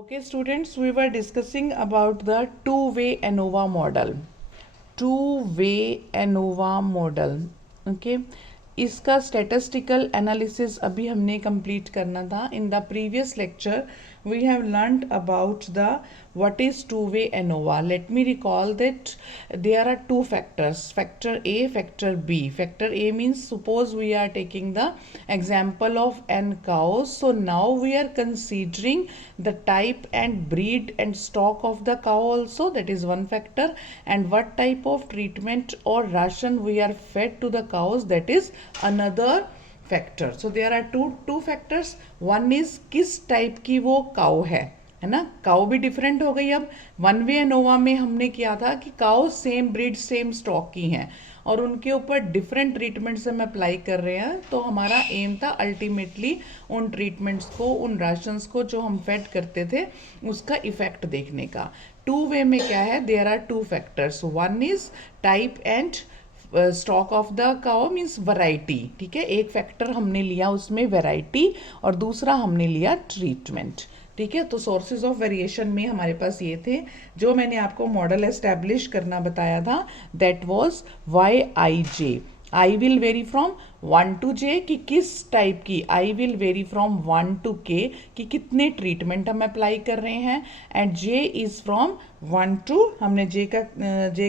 Okay, students, we were discussing about the two-way ANOVA model. Two-way ANOVA model. Okay, इसका statistical analysis अभी हमने complete करना था. In the previous lecture, we have learnt about the what is two-way ANOVA. Let me recall that there are two factors, factor A, factor B. Factor A means suppose we are taking the example of n cows. So now we are considering the type and breed and stock of the cow also, that is one factor, and what type of treatment or ration we are fed to the cows, that is another factor. So there are two factors. One is किस type की वो cow है ना. Cow भी different हो गई. अब one way ANOVA में हमने किया था कि cow same breed same stock की हैं और उनके ऊपर डिफरेंट ट्रीटमेंट्स हम अप्लाई कर रहे हैं. तो हमारा एम था अल्टीमेटली उन ट्रीटमेंट्स को, उन राशंस को जो हम फेड करते थे उसका इफेक्ट देखने का. टू वे में क्या है, there are two factors. One is type and stock of the cow means variety. ठीक है, एक फैक्टर हमने लिया उसमें वैरायटी और दूसरा हमने लिया ट्रीटमेंट. ठीक है, तो सोर्सेज ऑफ वेरिएशन में हमारे पास ये थे जो मैंने आपको मॉडल एस्टेब्लिश करना बताया था. That was Y I J. I will vary from 1 to J कि किस टाइप की. I will vary from 1 to K कि कितने ट्रीटमेंट हम अप्लाई कर रहे हैं. And J is from 1 to, हमने J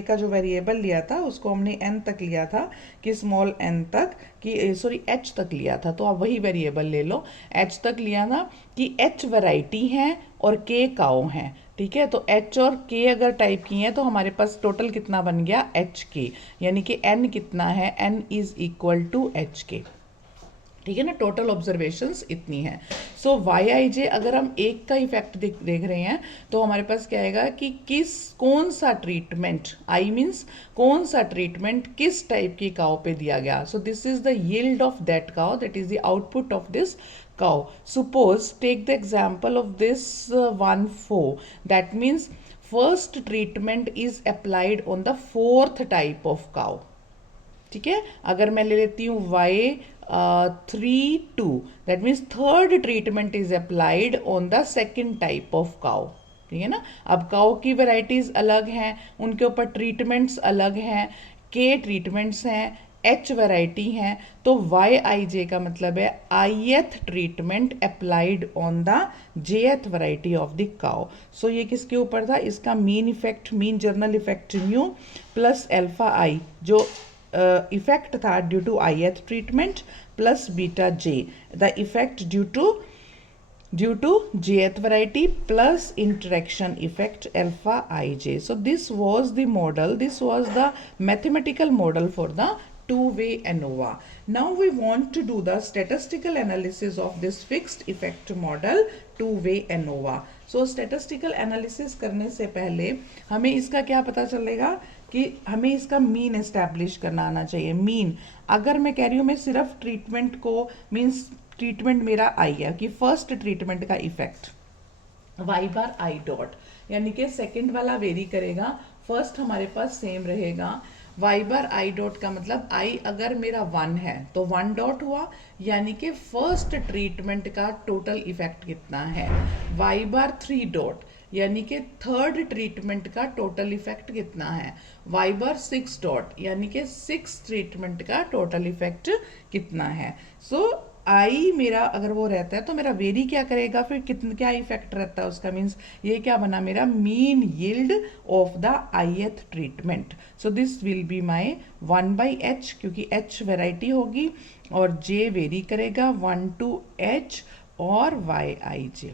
का जो वेरिएबल लिया था उसको हमने n तक लिया था कि स्मॉल n तक कि सॉरी h तक लिया था. तो आप वही वेरिएबल ले लो. h तक लिया था कि h वैरायटी है और k काउ हैं. ठीक है, तो h और k अगर टाइप की हैं तो हमारे पास टोटल कितना बन गया, एच के. यानी कि n कितना है, n is equal to H K. ठीक है ना, टोटल ऑब्जर्वेशंस इतनी है. सो वाई आई जे अगर हम एक का इफेक्ट देख रहे हैं तो हमारे पास क्या आएगा कि कौन सा ट्रीटमेंट, आई मीन्स कौन सा ट्रीटमेंट किस टाइप की काउ पे दिया गया. सो this is the yield of that cow, that is the output of this cow. Suppose take the example of this one 4. That means first treatment is applied on the fourth type of cow. ठीक है, अगर मैं ले लेती हूँ Y32, that means third treatment is applied on the second type of cow. ठीक है ना. अब काउ की वेराइटीज अलग हैं, उनके ऊपर ट्रीटमेंट्स अलग हैं. के ट्रीटमेंट्स हैं, एच वैरायटी हैं. तो वाई आई जे का मतलब है ith treatment applied on the jth variety of the cow. So ये किसके ऊपर था, इसका mean effect, mean general effect mu plus alpha i जो इफेक्ट था due to ith treatment plus beta j the effect due to jth variety plus interaction effect alpha ij. So this was the model, this was the mathematical model for the two-way ANOVA. Now we want to do the statistical analysis of this fixed effect model two-way ANOVA. So statistical analysis करने से पहले हमें इसका क्या पता चलेगा कि हमें इसका मीन एस्टैब्लिश करना आना चाहिए. मीन अगर मैं कह रही हूँ मैं सिर्फ ट्रीटमेंट को, मीन्स ट्रीटमेंट मेरा आई है कि फर्स्ट ट्रीटमेंट का इफेक्ट वाई बार आई डॉट, यानी कि सेकंड वाला वेरी करेगा, फर्स्ट हमारे पास सेम रहेगा. वाई बार आई डॉट का मतलब आई अगर मेरा 1 है तो 1 डॉट हुआ, यानी कि फर्स्ट ट्रीटमेंट का टोटल इफेक्ट कितना है. वाई बार 3 डॉट यानी कि थर्ड ट्रीटमेंट का टोटल इफेक्ट कितना है. वाई बार 6 डॉट यानी कि 6 ट्रीटमेंट का टोटल इफेक्ट कितना है. सो आई मेरा अगर वो रहता है तो मेरा वेरी क्या करेगा, फिर कितना क्या इफेक्ट रहता है उसका. मीन्स ये क्या बना मेरा mean yield of the ith treatment. So this will be my 1/h क्योंकि h वेराइटी होगी और j वेरी करेगा 1 to h और वाई आई जे.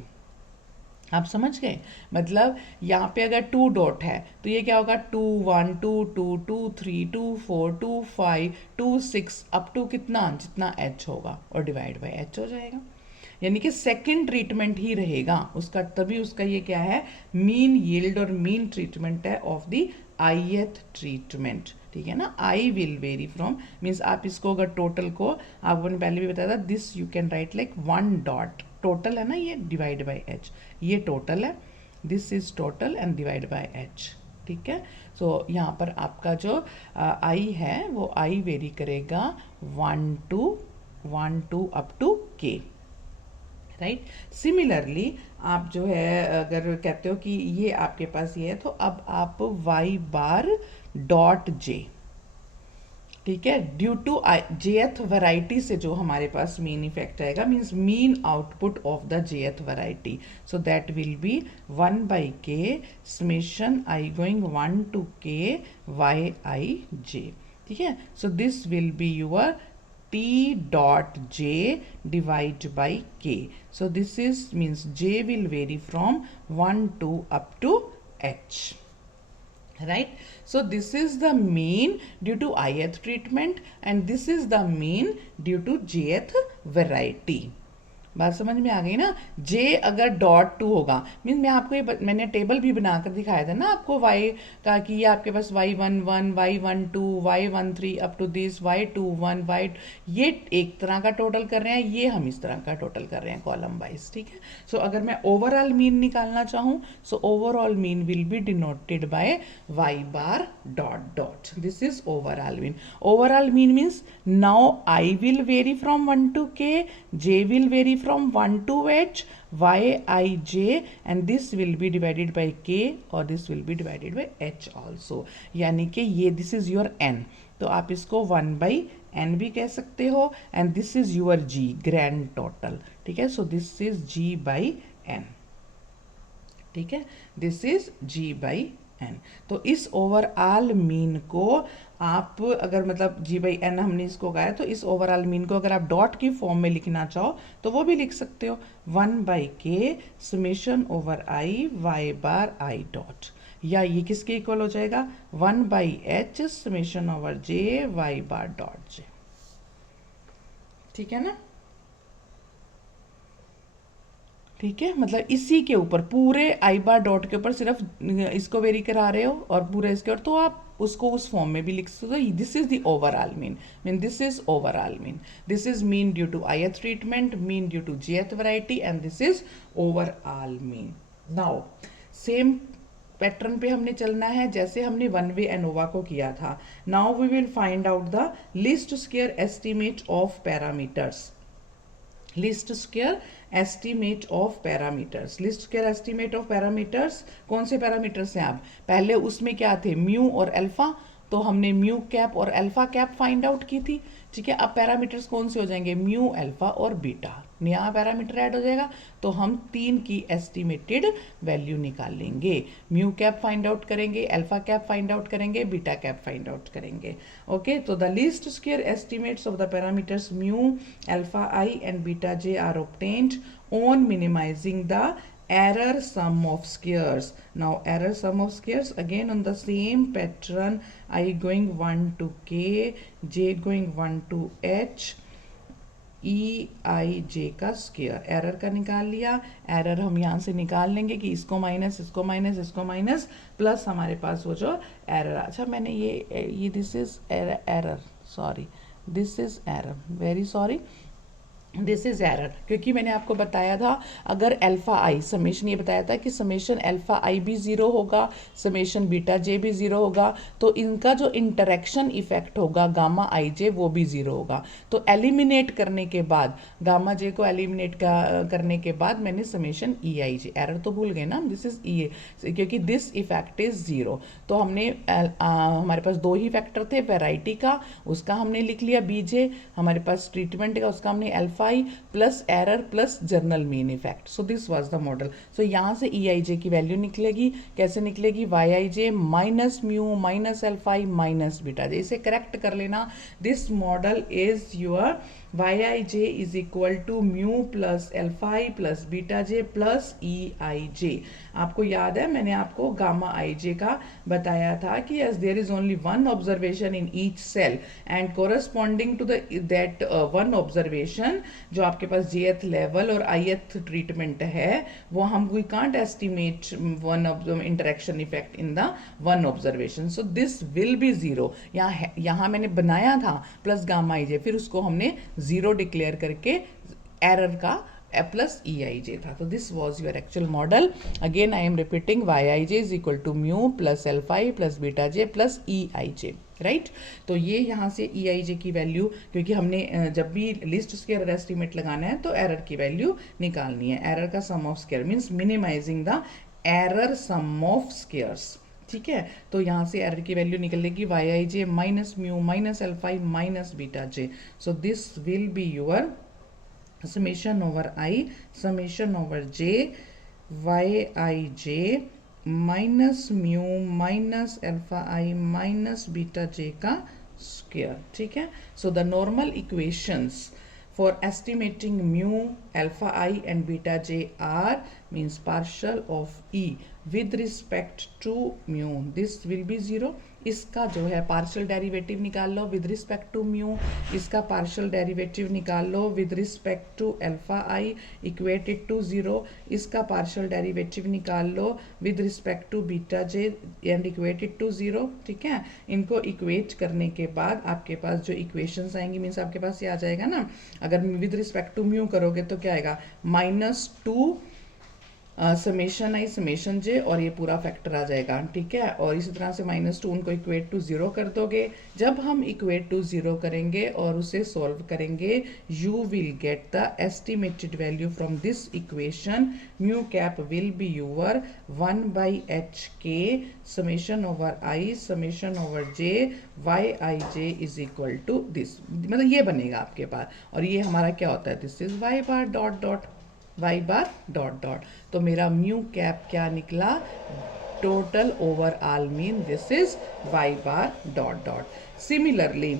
आप समझ गए, मतलब यहाँ पे अगर 2 डॉट है तो ये क्या होगा 2 1 2 2 2 3 2 4 2 5 2 6 अप टू कितना, जितना h होगा और डिवाइड बाय h हो जाएगा. यानी कि सेकंड ट्रीटमेंट ही रहेगा उसका, तभी उसका ये क्या है मीन यील्ड और मीन ट्रीटमेंट है ऑफ द आईएथ ट्रीटमेंट. ठीक है ना. आई विल वेरी फ्रॉम मीन्स आप इसको अगर टोटल को, आपको पहले भी बताया था, this you can write like 1 dot. Total है ना ये, डिवाइड बाय h, ये टोटल है, this is total and divide by h. ठीक है. सो यहाँ पर आपका जो आई है वो आई वेरी करेगा 1 to up to k. Right. Similarly आप जो है अगर कहते हो कि ये आपके पास ये है, तो अब आप y बार डॉट जे, ठीक है, ड्यू टू जेथ वैरायटी से जो हमारे पास मीन इफेक्ट आएगा, means mean output of the jth variety, so that will be 1/k summation i going 1 to k yij, ठीक है। So this will be your t dot j divide by k. So this is means j will vary from 1 to up to h, right? So this is the mean due to ith treatment and this is the mean due to jth variety. बात समझ में आ गई ना। J अगर dot to होगा, mean मैं आपको ये मैंने टेबल भी बनाकर दिखाया था ना आपको y का, कि ये आपके पास y11, y12, y13 up to this y21, y, ये एक तरह का टोटल कर रहे हैं, ये हम इस तरह का टोटल कर रहे हैं कॉलम वाइज, ठीक है। सो अगर मैं ओवरऑल मीन निकालना चाहूँ, so overall mean will be denoted by y bar dot dot, this is overall mean. Overall mean means now I will vary from 1 to k, j will vary from 1 to h, yij, and this will be divided by k or this will be divided by h also, यानी कि ये this is your n, तो आप इसको 1/n भी कह सकते हो, and this is your g grand total, ठीक है। So this is g by n, ठीक है, this is g by n। तो इस ओवरऑल मीन को आप अगर मतलब g/n हमने इसको गाया, तो इस ओवरऑल मीन को अगर आप डॉट की फॉर्म में लिखना चाहो तो वो भी लिख सकते हो, 1/k summation over i y bar i dot, या ये किसके इक्वल हो जाएगा 1/h summation over j y बार डॉट j, ठीक है ना। ठीक है, मतलब इसी के ऊपर पूरे आई बार डॉट के ऊपर सिर्फ इसको वेरी करा रहे हो और पूरे इसके ऊपर, तो आप उसको उस फॉर्म में भी लिख सकते हो। This is the overall mean this is overall mean, this is mean due to ith treatment, mean due to jth variety, and this is overall mean. Now same pattern पे हमने चलना है जैसे हमने वन वे एनोवा को किया था। Now we will find out the least square estimate of parameters, least square estimate of parameters. Least square estimate of parameters, कौन से पैरामीटर्स हैं आप, पहले उसमें क्या थे म्यू और अल्फा, तो हमने म्यू कैप और अल्फा कैप फाइंड आउट की थी, ठीक है। अब पैरामीटर्स कौन से हो जाएंगे, म्यू अल्फा और बीटा, नया पैरामीटर ऐड हो जाएगा, तो हम 3 की एस्टिमेटेड वैल्यू निकालेंगे, म्यू कैप फाइंड आउट करेंगे, अल्फा कैप फाइंड आउट करेंगे, बीटा कैप फाइंड आउट करेंगे। ओके, तो the least square estimates of the parameters mu alpha I and beta J are obtained on minimizing the error sum of squares. Now error sum of squares again on the same pattern, I going 1 to k, j going 1 to h, e i j का square, error का निकाल लिया। Error हम यहाँ से निकाल लेंगे कि इसको माइनस इसको माइनस इसको माइनस प्लस हमारे पास वो जो एरर, अच्छा मैंने ये this is error, sorry this is error, very sorry, this is error, क्योंकि मैंने आपको बताया था अगर अल्फा आई समेशन, ये बताया था कि समेशन अल्फा आई भी 0 होगा, समेशन बीटा जे भी 0 होगा, तो इनका जो इंटरेक्शन इफेक्ट होगा गामा आई जे वो भी 0 होगा। तो एलिमिनेट करने के बाद, गामा जे को एलिमिनेट करने के बाद मैंने समेशन ई आई जे, एरर तो भूल गए ना, दिस इज ई, क्योंकि दिस इफेक्ट इज 0, तो हमने हमारे पास 2 ही फैक्टर थे, वैरायटी का उसका हमने लिख लिया बीजे, हमारे पास ट्रीटमेंट का उसका हमने alpha plus error plus general mean effect, so this was the model. सो यहाँ से ई आई जे की वैल्यू निकलेगी, कैसे निकलेगी, y I j minus mu minus alpha i minus beta j, इसे करेक्ट कर लेना। This model is your y I J is equal to mu plus alpha i plus beta J plus E I j. आपको याद है मैंने आपको gamma आई J का बताया था कि as there is only one observation in each cell and corresponding to that one observation जो आपके पास जेएथ लेवल और आईएथ ट्रीटमेंट है, वो हम we can't estimate one interaction effect in the one observation, so this will be 0। यहाँ मैंने बनाया था प्लस गामा आई जे, फिर उसको हमने 0 डिक्लेयर करके एरर का प्लस ई आई जे था. तो this was your actual model. Again I am repeating, Y I J is equal to mu plus alpha I plus beta J plus E I J, right. तो ये यहाँ से ई आई जे की value, क्योंकि हमने जब भी लिस्ट स्क्वायर एस्टिमेट लगाना है तो एरर की वैल्यू निकालनी है. एरर का sum of square means minimizing the error sum of squares. ठीक है, तो यहाँ से एरर की वैल्यू निकलेगी y I j minus mu minus alpha i minus beta j. So this will be your summation over I, summation over j, yij minus mu minus alpha I minus beta j का square. ठीक है, so the normal equations for estimating mu, alpha I and beta j are means partial of E with respect to mu. This will be 0. इसका जो है partial derivative निकाल लो with respect to mu. इसका partial derivative निकाल लो with respect to alpha i equated to 0. इसका partial derivative निकाल लो with respect to beta j and equated to 0. ठीक है, इनको इक्वेट करने के बाद आपके पास जो इक्वेशंस आएंगी मीन्स आपके पास ये आ जाएगा ना. अगर विद रिस्पेक्ट टू म्यू करोगे तो क्या आएगा, -2 समेशन आई समेशन जे और ये पूरा फैक्टर आ जाएगा. ठीक है, और इसी तरह से -2 उनको इक्वेट टू 0 कर दोगे. जब हम इक्वेट टू 0 करेंगे और उसे सॉल्व करेंगे, you will get the estimated value from this equation. Mu cap will be your 1/hk summation over I summation over J Y I J is equal to this. मतलब ये बनेगा आपके पास, और ये हमारा क्या होता है, this is Y bar dot dot Y bar dot dot. तो मेरा म्यू कैप क्या निकला, total overall mean this is Y bar dot dot. Similarly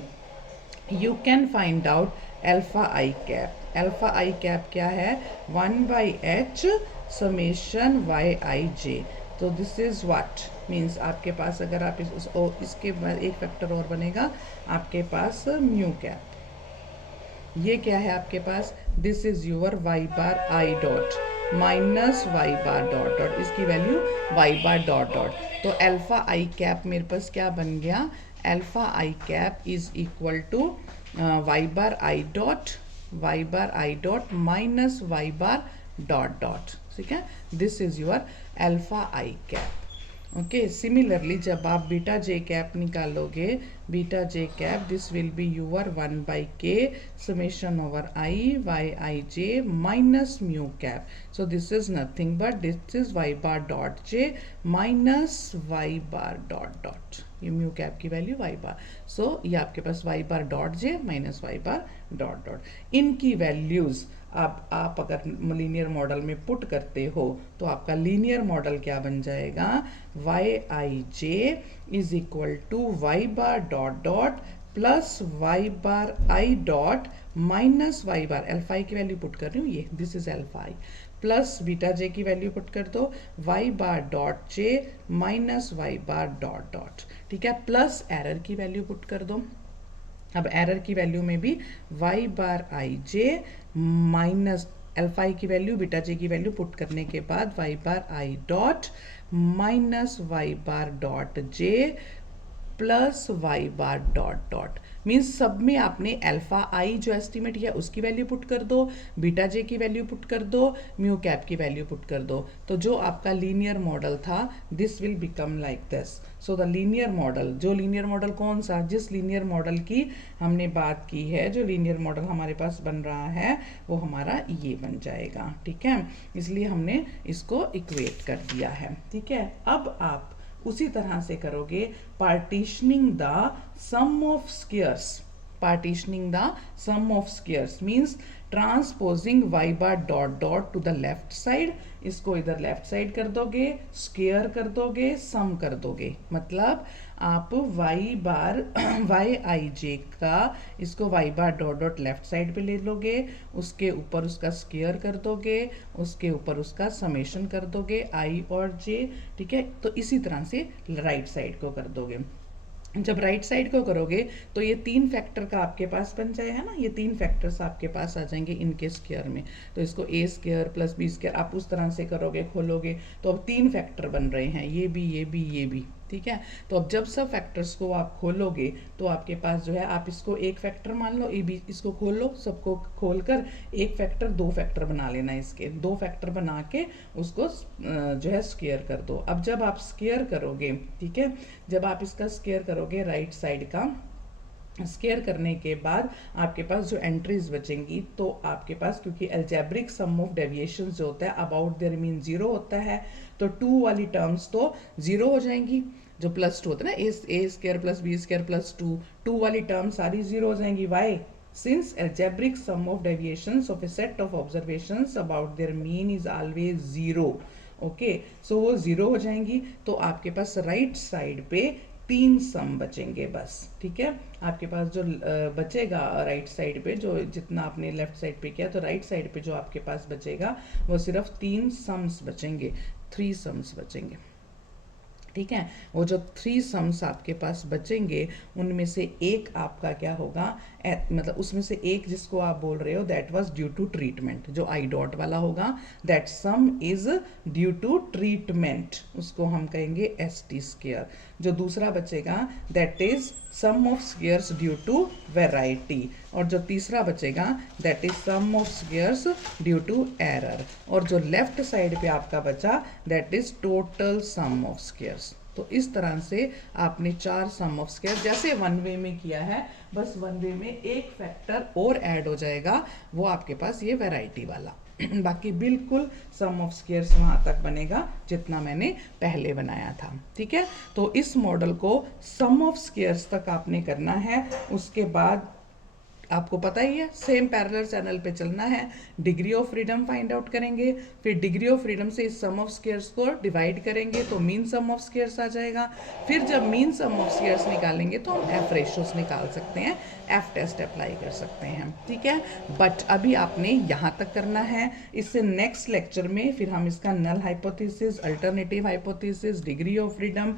you can find out alpha I cap. Alpha I cap क्या है, 1/h summation Y आई जे. तो this is what means आपके पास अगर आप इसके बाद एक फैक्टर और बनेगा आपके पास म्यू कैप. ये क्या है आपके पास, this is your y bar I dot minus Y bar dot dot. इसकी value y bar dot dot. तो अल्फा आई कैप मेरे पास क्या बन गया, alpha I cap is equal to y bar I dot minus Y bar dot dot. ठीक है, this is your alpha I cap. Okay, similarly जब आप बीटा जे कैप निकालोगे, beta j cap this will be your 1/k summation over i y I j minus mu cap. So this is nothing but this is Y bar dot j minus Y bar dot dot. ये mu cap की value y bar. सो ये आपके पास y bar dot j minus Y bar dot dot. इनकी values अब आप अगर लीनियर मॉडल में पुट करते हो तो आपका लीनियर मॉडल क्या बन जाएगा, y I J is equal to y bar dot dot plus Y bar I dot minus Y bar. Alpha i की वैल्यू पुट कर रही हूँ, ये this is alpha i plus beta j की value put कर दो y bar dot j minus Y bar dot dot. ठीक है, प्लस एरर की वैल्यू पुट कर दो. अब एरर की वैल्यू में भी y bar I j minus alpha i की वैल्यू बीटा जे की वैल्यू पुट करने के बाद वाई बार आई dot minus Y bar dot J plus Y bar dot dot. Means सब में आपने अल्फा आई जो एस्टिमेट किया उसकी वैल्यू पुट कर दो, बीटा जे की वैल्यू पुट कर दो, म्यू कैप की वैल्यू पुट कर दो. तो जो आपका लीनियर मॉडल था this will become like this. So the linear model, जो लीनियर मॉडल कौन सा, जिस लीनियर मॉडल की हमने बात की है, जो लीनियर मॉडल हमारे पास बन रहा है वो हमारा ये बन जाएगा. ठीक है, इसलिए हमने इसको इक्वेट कर दिया है. ठीक है, अब आप उसी तरह से करोगे partitioning the sum of squares. Partitioning the sum of squares means transposing Y bar dot dot to the left side. इसको इधर लेफ्ट साइड कर दोगे, स्क्वायर कर दोगे, सम कर दोगे. मतलब आप वाई बार वाई आई जे का इसको Y bar dot dot left side पे ले लोगे, उसके ऊपर उसका स्क्वायर कर दोगे, उसके ऊपर उसका समेशन कर दोगे आई और जे. ठीक है, तो इसी तरह से राइट साइड को कर दोगे. जब राइट साइड को करोगे तो ये 3 फैक्टर का आपके पास बन जाएगा ना, ये 3 फैक्टर्स आपके पास आ जाएंगे इनके स्क्वायर में. तो इसको ए स्क्वायर प्लस बी स्क्वायर आप उस तरह से करोगे, खोलोगे तो अब 3 फैक्टर बन रहे हैं, ये भी ये भी ये भी. ठीक है। तो अब जब सब फैक्टर्स को आप खोलोगे तो आपके पास जो है, आप इसको एक फैक्टर मान लो, इसको खोल लो, सबको खोल कर एक फैक्टर, दो फैक्टर बना लेना, इसके दो फैक्टर बना के उसको जो है स्क्वायर कर दो। अब जब आप स्क्वायर करोगे, ठीक है, जब आप इसका स्क्वायर करोगे राइट साइड का स्केयर करने के बाद आपके पास जो एंट्रीज बचेंगी, तो आपके पास क्योंकि एल्जेब्रिक सम ऑफ डेविएशन जो होता है अबाउट देयर मीन जीरो होता है, तो टू वाली टर्म्स तो जीरो हो जाएंगी, जो प्लस टू होता है ना, a square plus b square plus two वाली टर्म सारी जीरो हो जाएंगी। Why? Since algebraic sum of deviations of a set of observations about their mean is always zero. Okay, so वो जीरो हो जाएंगी, तो आपके पास राइट साइड पे तीन सम बचेंगे बस। ठीक है, आपके पास जो बचेगा राइट साइड पे, जो जितना आपने लेफ्ट साइड पे किया, तो राइट साइड पे जो आपके पास बचेगा वो सिर्फ तीन समस बचेंगे, थ्री समस बचेंगे। ठीक है, वो जो थ्री सम्स आपके पास बचेंगे उनमें से एक आपका क्या होगा, मतलब उसमें से एक जिसको आप बोल रहे हो that was due to treatment, जो आई डॉट वाला होगा that sum is due to treatment, उसको हम कहेंगे एस टी स्क्वायर। जो दूसरा बचेगा that is sum of squares due to variety, और जो तीसरा बचेगा that is sum of squares due to error, और जो लेफ्ट साइड पे आपका बचा that is total sum of squares. तो इस तरह से आपने चार सम ऑफ स्क्वायर जैसे वन वे में किया है, बस वन वे में एक फैक्टर और ऐड हो जाएगा, वो आपके पास ये वैरायटी वाला बाकी बिल्कुल सम ऑफ स्क्वायर्स वहां तक बनेगा जितना मैंने पहले बनाया था। ठीक है, तो इस मॉडल को सम ऑफ स्क्वायर्स तक आपने करना है, उसके बाद आपको पता ही है सेम पैरेलल चैनल पे चलना है, degree of freedom find out करेंगे, फिर डिग्री ऑफ फ्रीडम से इस सम ऑफ स्क्वायर्स को डिवाइड करेंगे तो मीन सम ऑफ स्क्वायर्स आ जाएगा, फिर जब मीन सम ऑफ स्क्वायर्स निकालेंगे तो हम एफ रेशियोस निकाल सकते हैं, एफ टेस्ट अप्लाई कर सकते हैं। ठीक है, बट अभी आपने यहाँ तक करना है, इससे नेक्स्ट लेक्चर में फिर हम इसका null hypothesis, alternative hypothesis, degree of freedom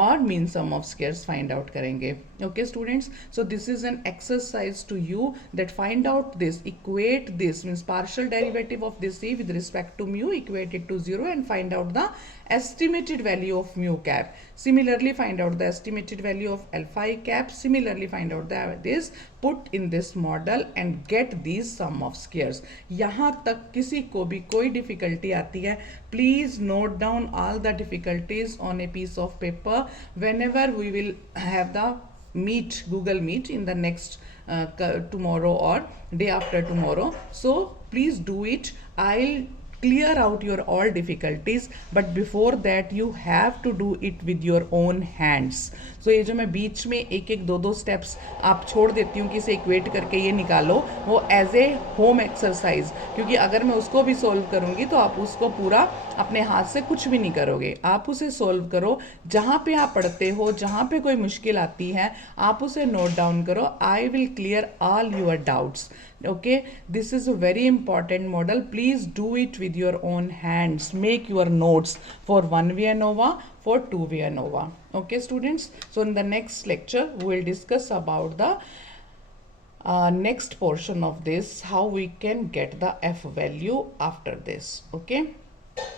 और mean sum of squares find out करेंगे। Okay students, so this is an exercise to you that find out this, equate this means partial derivative of this c with respect to mu, equate it to 0 and find out the estimated value of mu cap. Similarly find out the estimated value of alpha I cap. Similarly find out this, put in this model and get these sum of squares. यहाँ तक किसी को भी कोई difficulty आती है, please note down all the difficulties on a piece of paper whenever we will have the meet, Google Meet in the next tomorrow or day after tomorrow. So please do it. I'll clear out your all difficulties, but before that you have to do it with your own hands. So ये जो मैं बीच में एक एक दो दो steps आप छोड़ देती हूँ कि इसे इक्वेट करके ये निकालो, वो एज ए होम एक्सरसाइज, क्योंकि अगर मैं उसको भी सोल्व करूँगी तो आप उसको पूरा अपने हाथ से कुछ भी नहीं करोगे, आप उसे सोल्व करो, जहाँ पे आप पढ़ते हो, जहाँ पे कोई मुश्किल आती है आप उसे नोट डाउन करो। I will clear all your doubts. Okay, this is a very important model. Please do it with your own hands. Make your notes for 1V ANOVA, for 2V ANOVA. Okay students, so in the next lecture we will discuss about the next portion of this, how we can get the F value after this. Okay.